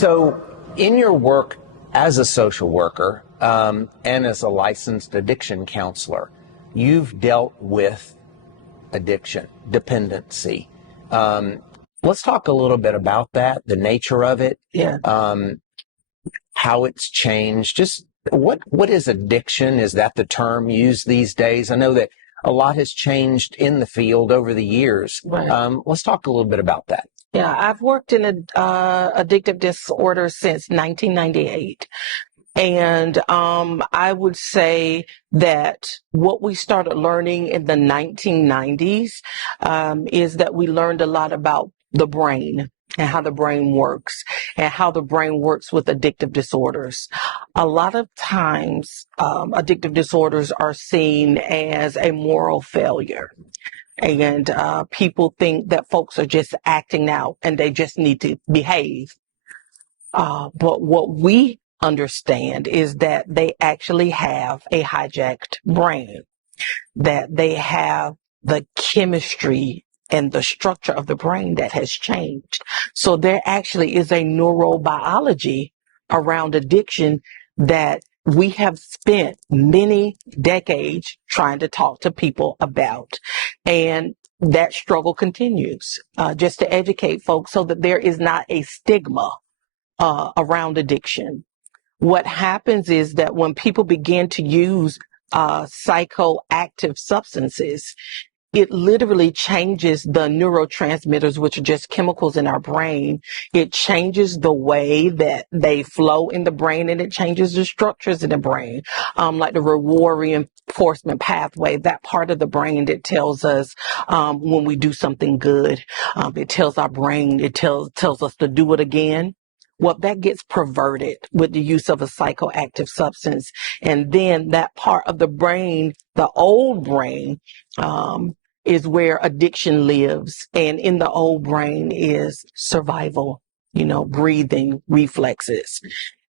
So in your work as a social worker and as a licensed addiction counselor, you've dealt with addiction, dependency. Let's talk a little bit about that, the nature of it, how it's changed. Just what is addiction? Is that the term used these days? I know that a lot has changed in the field over the years. Right. Let's talk a little bit about that. Yeah, I've worked in addictive disorders since 1998. And I would say that what we started learning in the 1990s is that we learned a lot about the brain and how the brain works and how the brain works with addictive disorders. A lot of times, addictive disorders are seen as a moral failure. And people think that folks are just acting out and they just need to behave. But what we understand is that they actually have a hijacked brain, that they have the chemistry and the structure of the brain that has changed. So there actually is a neurobiology around addiction that we have spent many decades trying to talk to people about. And that struggle continues, just to educate folks so that there is not a stigma around addiction. What happens is that when people begin to use psychoactive substances, it literally changes the neurotransmitters, which are just chemicals in our brain. It changes the way that they flow in the brain, and it changes the structures in the brain, like the reward reinforcement pathway, that part of the brain that tells us when we do something good. It tells our brain, it tells us to do it again. Well, that gets perverted with the use of a psychoactive substance. And then that part of the brain, the old brain, is where addiction lives. And in the old brain is survival, breathing, reflexes.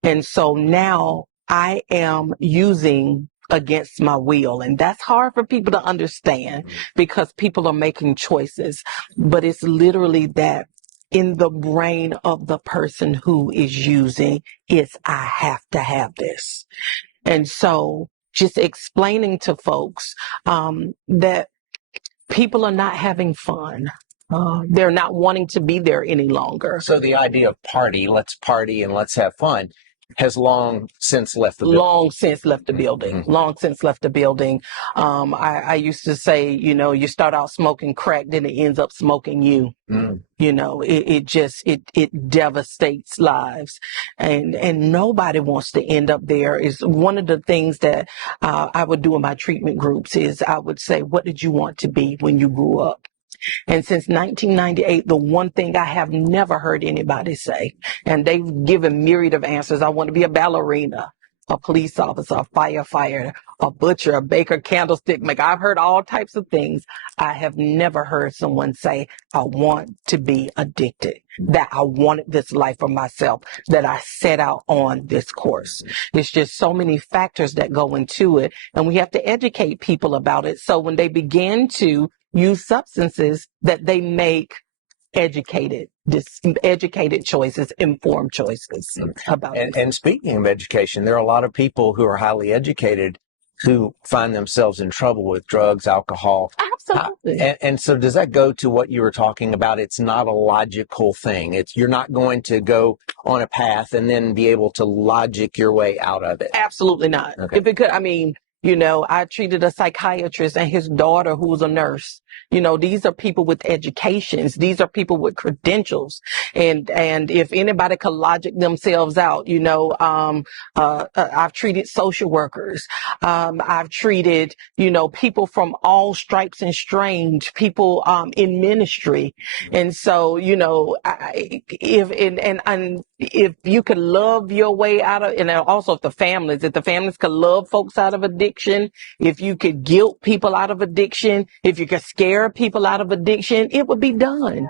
And so now I am using against my will. And that's hard for people to understand because people are making choices. But it's literally that in the brain of the person who is using, it's I have to have this. And so just explaining to folks that people are not having fun. They're not wanting to be there any longer. So the idea of let's party and let's have fun, has long since left the building. Long since left the building. Mm-hmm. Long since left the building. I used to say, you start out smoking crack, then it ends up smoking you. Mm. It devastates lives, and nobody wants to end up there. Is one of the things that I would do in my treatment groups is I would say, what did you want to be when you grew up? And since 1998, the one thing I have never heard anybody say, and they've given myriad of answers. I want to be a ballerina, a police officer, a firefighter, a butcher, a baker, candlestick maker. I've heard all types of things. I have never heard someone say, I want to be addicted, that I wanted this life for myself, that I set out on this course. It's just so many factors that go into it, and we have to educate people about it. So when they begin to use substances, that they make educated choices, informed choices about it. And speaking of education, there are a lot of people who are highly educated who find themselves in trouble with drugs, alcohol. Absolutely. And so does that go to what you were talking about? It's not a logical thing. You're not going to go on a path and then be able to logic your way out of it. Absolutely not. Okay. If it could, I treated a psychiatrist and his daughter who was a nurse. These are people with educations. These are people with credentials. And if anybody could logic themselves out, I've treated social workers. I've treated, people from all stripes and strains, people in ministry. And so, if you could love your way out of, and also if the families could love folks out of addiction, if you could guilt people out of addiction, if you could scare people out of addiction, it would be done.